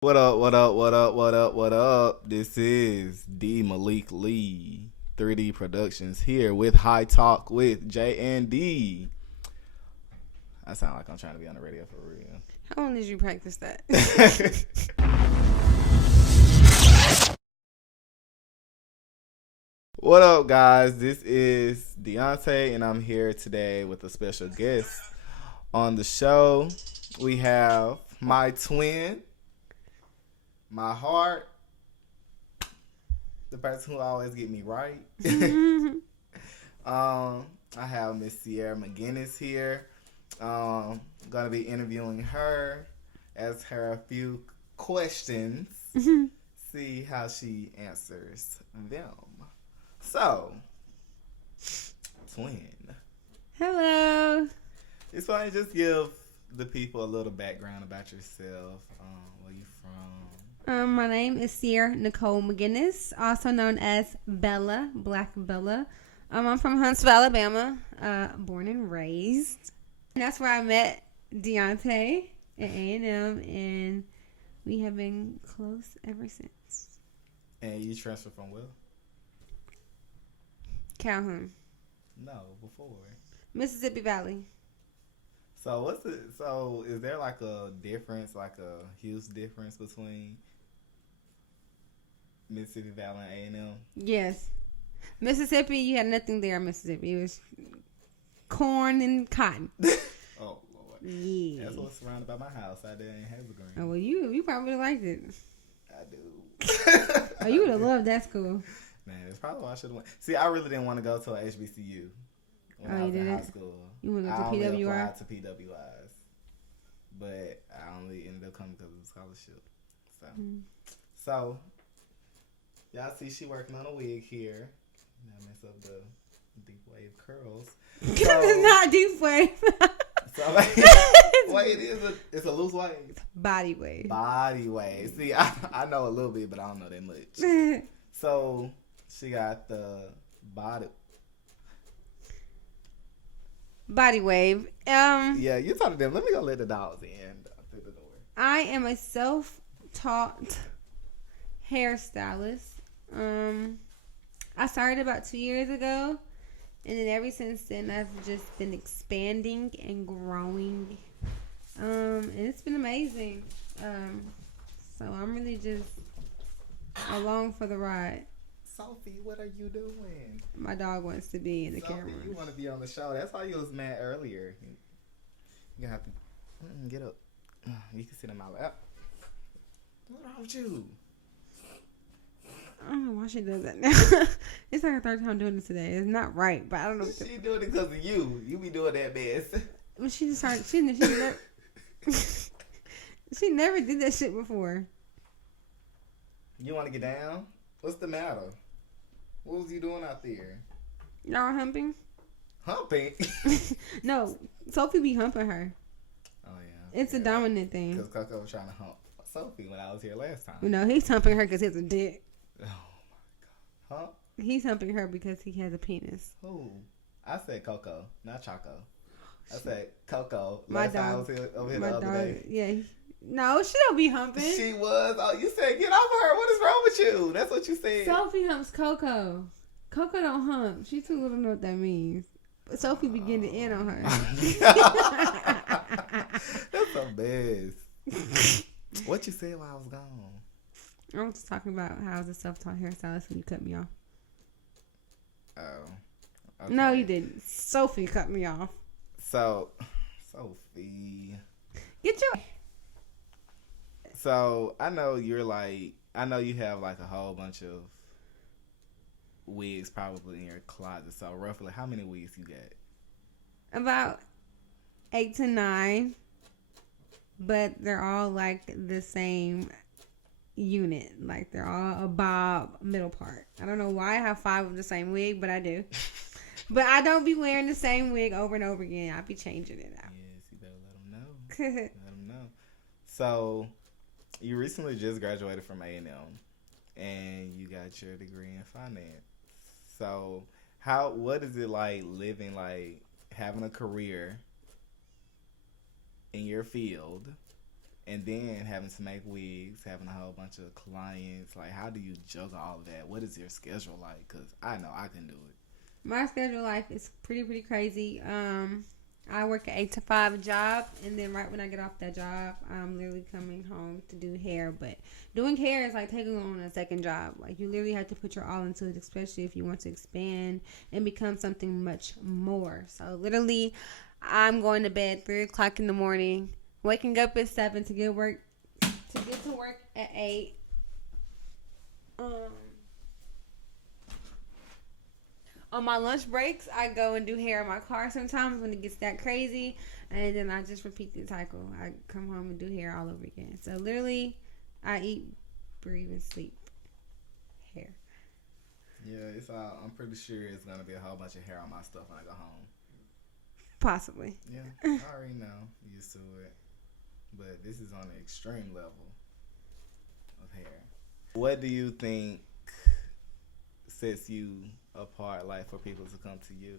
What up, what up, what up, what up, what up? This is D Malik Lee, 3D Productions here with High Talk with J and D. I sound like I'm trying to be on the radio for real. How long did you practice that? What up, guys? This is Deontay, and I'm here today with a special guest on the show. We have my twin, my heart, the person who always get me right. I have Miss Sierra McGinnis here. Gonna be interviewing her, ask her a few questions, see how she answers them. So, twin. Hello. It's fine. Just give the people a little background about yourself. Where you from? My name is Sierra Nicole McGinnis, also known as Bella, Black Bella. I'm from Huntsville, Alabama, born and raised. And that's where I met Deontay at A&M, and we have been close ever since. And you transferred from where? Calhoun, No, before. Mississippi Valley. So what's it? So is there like a difference, like a huge difference between Mississippi Valley and A&M? Yes. Mississippi, you had nothing there in Mississippi. It was corn and cotton. Oh Lord. Yeah. That's what's surrounded by my house out there in Hazel Green. Oh, well, you probably liked it. I do. Oh, you would have loved that school. Man, it's probably why I should have went. See, I really didn't want to go to a HBCU when I was in high school. You want to go I to only PWI? applied to PWIs, but I only ended up coming because of the scholarship. So, y'all see she working on a wig here. I mess up the deep wave curls. It's not deep wave. So, wait, it's a loose wave. Body wave. Body wave. See, I know a little bit, but I don't know that much. So she got the body. Body wave. Yeah, you talk to them. Let me go let the dogs in through the door. I am a self-taught hairstylist. I started about 2 years ago, and then ever since then, I've just been expanding and growing. And it's been amazing. So I'm really just along for the ride. Sophie, what are you doing? My dog wants to be in the Sophie, camera. you want to be on the show. That's why you was mad earlier. You gonna have to get up. You can sit in my lap. What's wrong with you? I don't know why she does that now. It's like her third time doing this today. It's not right, but I don't know. She doing it because of you. You be doing that mess. But she just started. She never. She never did that shit before. You want to get down? What's the matter? What was you doing out there? Y'all humping? Humping? No, Sophie be humping her. Oh yeah. It's a dominant thing. Because Coco was trying to hump Sophie when I was here last time. You know, he's humping her because he has a dick. Oh my god. Huh? He's humping her because he has a penis. Who? I said Coco, not Choco. I said Coco. My Last time I dog. was here, over here My the other dog. day. Yeah. No, she don't be humping. She was. Oh, you said get off of her. What is wrong with you? That's what you said. Sophie humps Coco. Coco don't hump. She too little to know what that means. But Sophie be getting in on her. That's a mess. What you said while I was gone? I was just talking about how I was a self-taught hairstylist when you cut me off. Oh. Okay. No, you didn't. Sophie cut me off. So, Sophie. Get your... So, I know you have like a whole bunch of wigs probably in your closet. So, roughly, how many wigs you got? About 8 to 9. But they're all like the same unit. Like they're all a bob middle part. I don't know why I have 5 of the same wig, but I do. But I don't be wearing the same wig over and over again. I be changing it out. Yes, you better let them know. Let them know. So, you recently just graduated from A&M, and you got your degree in finance. So, what is it like living, like having a career in your field and then having to make wigs, having a whole bunch of clients. Like, how do you juggle all of that? What is your schedule like? Because I know I can do it. My schedule life is pretty crazy. I work an 8 to 5 job, and then right when I get off that job, I'm literally coming home to do hair. But doing hair is like taking on a second job. Like, you literally have to put your all into it, especially if you want to expand and become something much more. So literally, I'm going to bed 3 o'clock in the morning, waking up at 7 to get to work at 8. On my lunch breaks, I go and do hair in my car sometimes when it gets that crazy. And then I just repeat the cycle. I come home and do hair all over again. So literally, I eat, breathe, and sleep hair. Yeah, it's all. I'm pretty sure it's gonna be a whole bunch of hair on my stuff when I go home. Possibly. Yeah, I already know. Used to it. But this is on an extreme level of hair. What do you think sets you apart, like, for people to come to you?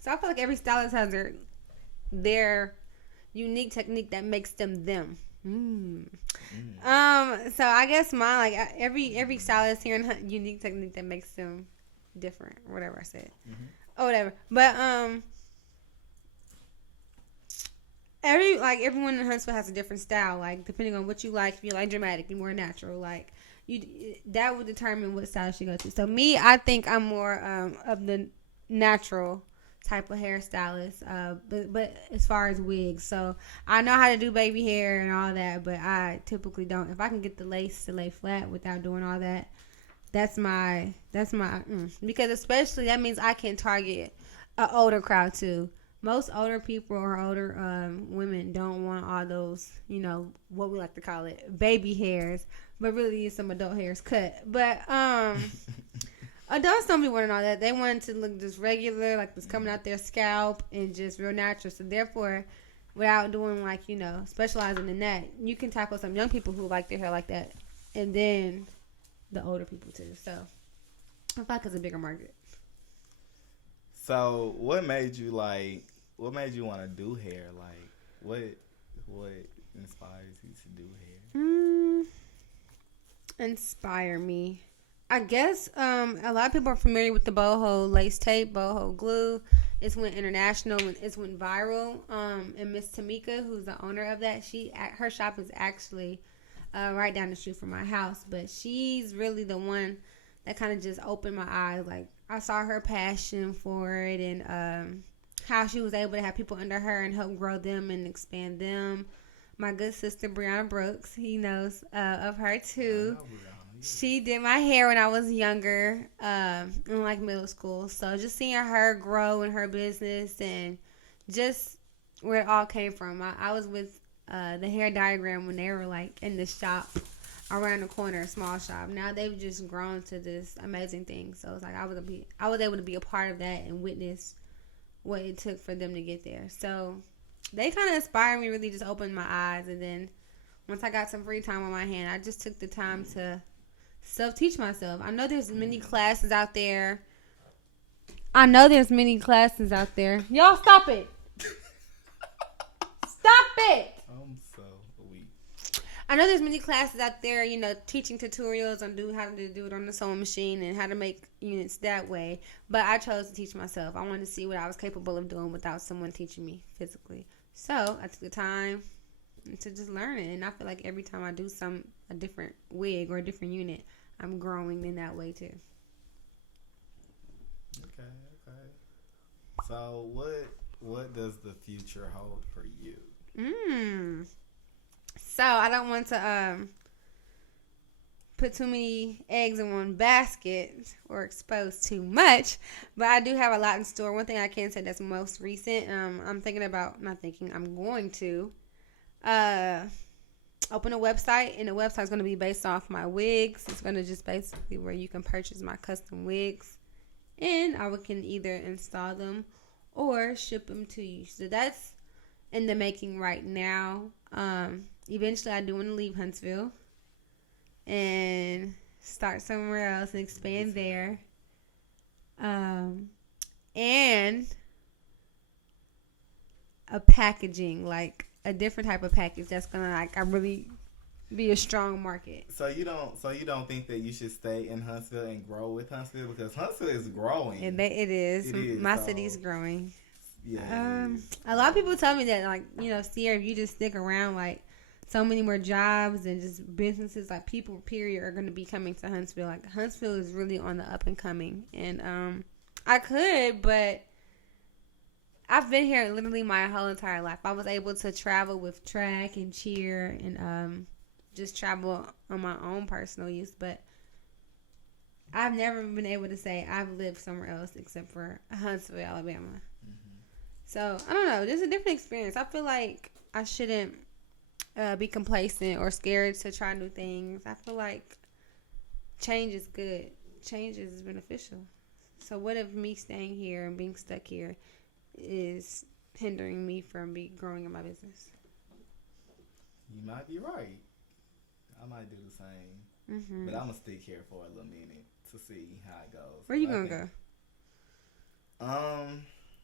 So I feel like every stylist has their unique technique that makes them them. So I guess mine, like, every stylist here in unique technique that makes them different, or whatever I said, or whatever. But everyone in Huntsville has a different style. Like, depending on what you like, if you like dramatic, you're more natural. Like, that would determine what style you go to. So me, I think I'm more of the natural type of hairstylist. But as far as wigs, so I know how to do baby hair and all that, but I typically don't. If I can get the lace to lay flat without doing all that, that's my because especially that means I can target an older crowd too. Most older people or older women don't want all those, what we like to call it, baby hairs, but really some adult hairs cut. But adults don't be wanting all that. They want it to look just regular, like it's coming out their scalp and just real natural. So therefore, without doing specializing in that, you can tackle some young people who like their hair like that, and then the older people too. So I feel like it's a bigger market. So what made you want to do hair? Like, what inspires you to do hair? Inspire me, I guess. A lot of people are familiar with the boho lace tape, boho glue. It's went international. It's went viral. And Miss Tamika, who's the owner of that, her shop is actually right down the street from my house. But she's really the one that kind of just opened my eyes. Like, I saw her passion for it, and how she was able to have people under her and help grow them and expand them. My good sister, Brianna Brooks, he knows of her too. She did my hair when I was younger, in like middle school. So just seeing her grow in her business and just where it all came from. I was with the Hair Diagram when they were like in the shop around the corner, a small shop. Now they've just grown to this amazing thing. So it's like I was able to be a part of that and witness what it took for them to get there. So they kind of inspired me, really just opened my eyes. And then once I got some free time on my hand, I just took the time to self-teach myself. I know there's many classes out there. Y'all stop it. Stop it. I'm so weak. I know there's many classes out there, teaching tutorials on how to do it on the sewing machine and how to make units that way. But I chose to teach myself. I wanted to see what I was capable of doing without someone teaching me physically. So I took the time to just learn it. And I feel like every time I do a different wig or a different unit, I'm growing in that way too. Okay. So what does the future hold for you? So I don't want to put too many eggs in one basket or expose too much, but I do have a lot in store. One thing I can say that's most recent, I'm going to open a website, and the website's going to be based off my wigs. It's going to just basically where you can purchase my custom wigs, and I can either install them or ship them to you. So that's in the making right now. Eventually I do want to leave Huntsville and start somewhere else and expand there. And a packaging, like a different type of package that's gonna like I really be a strong market. So you don't think that you should stay in Huntsville and grow with Huntsville, because Huntsville is growing. It is. It is. My city's growing. Yeah. A lot of people tell me that, like, you know, Sierra, if you just stick around, like, so many more jobs and just businesses, like, people, period, are going to be coming to Huntsville. Like, Huntsville is really on the up and coming. And I could, but I've been here literally my whole entire life. I was able to travel with track and cheer and just travel on my own personal use, but I've never been able to say I've lived somewhere else except for Huntsville, Alabama. So, I don't know. There's a different experience. I feel like I shouldn't be complacent or scared to try new things. I feel like change is good. Change is beneficial. So, what if me staying here and being stuck here is hindering me from growing in my business? You might be right. I might do the same. Mm-hmm. But I'm going to stick here for a little minute to see how it goes. Where you going to go?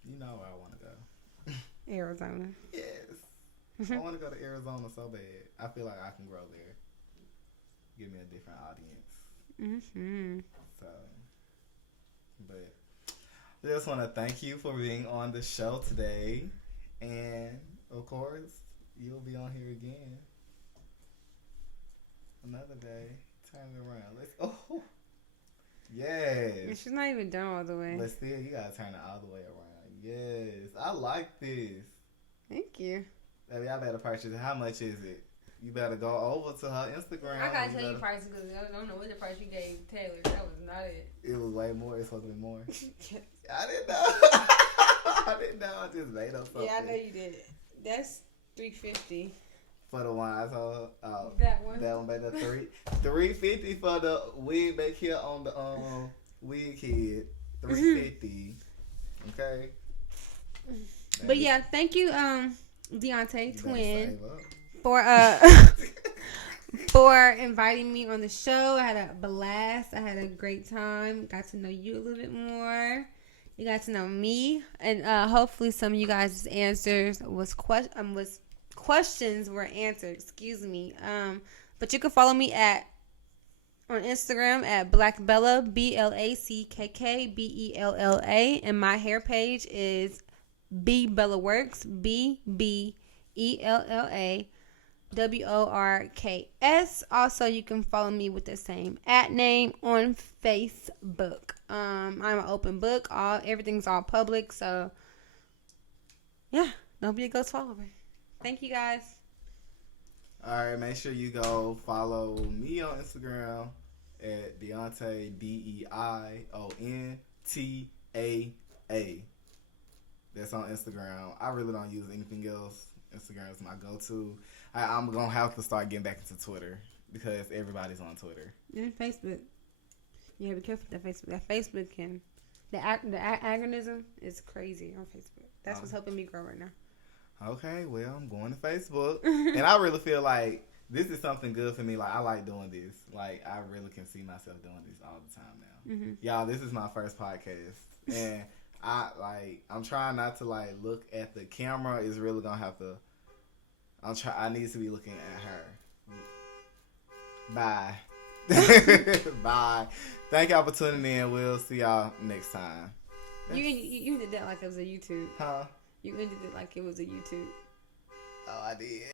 You know where I want to go. Arizona. Yes. I want to go to Arizona so bad. I feel like I can grow there. Give me a different audience. So, but I just want to thank you for being on the show today. And, of course, you'll be on here again. Another day. Turn it around. Yes. She's not even done all the way. But still, you gotta turn it all the way around. Yes. I like this. Thank you. Baby, I better purchase it. How much is it? You better go over to her Instagram. I gotta tell you prices because I don't know what the price you gave Taylor. That was not it. It was way more. It's supposed to be more. I didn't know. I didn't know. I just made up something. Yeah, I know you did. That's $350. For the one I told her, that one made the $350 for the wig back here on the wig kid. $350. Okay. But yeah, thank you, Deontay Twin, for inviting me on the show. I had a blast. I had a great time. Got to know you a little bit more. You got to know me, and hopefully some of you guys' answers questions were answered. Excuse me. But you can follow me on Instagram at Blackbella, BlackKKBELLA, and my hair page is BBellaWorks, BBELLAWORKS. Also, you can follow me with the same @name on Facebook. I'm an open book. Everything's all public, so yeah, don't be a ghost follower. Thank you, guys. All right, make sure you go follow me on Instagram at Deontay, DEIONTAA. That's on Instagram. I really don't use anything else. Instagram is my go-to. I'm going to have to start getting back into Twitter because everybody's on Twitter. And Facebook. You have to be careful with that Facebook. That Facebook can... The algorithm is crazy on Facebook. That's what's helping me grow right now. Okay, well, I'm going to Facebook. And I really feel like this is something good for me. Like, I like doing this. Like, I really can see myself doing this all the time now. Mm-hmm. Y'all, this is my first podcast. And I'm trying not to, look at the camera. It's really going to have to... I need to be looking at her. Bye. Bye. Thank y'all for tuning in. We'll see y'all next time. You did that like it was a YouTube. Huh? You ended it like it was a YouTube. Oh, I did.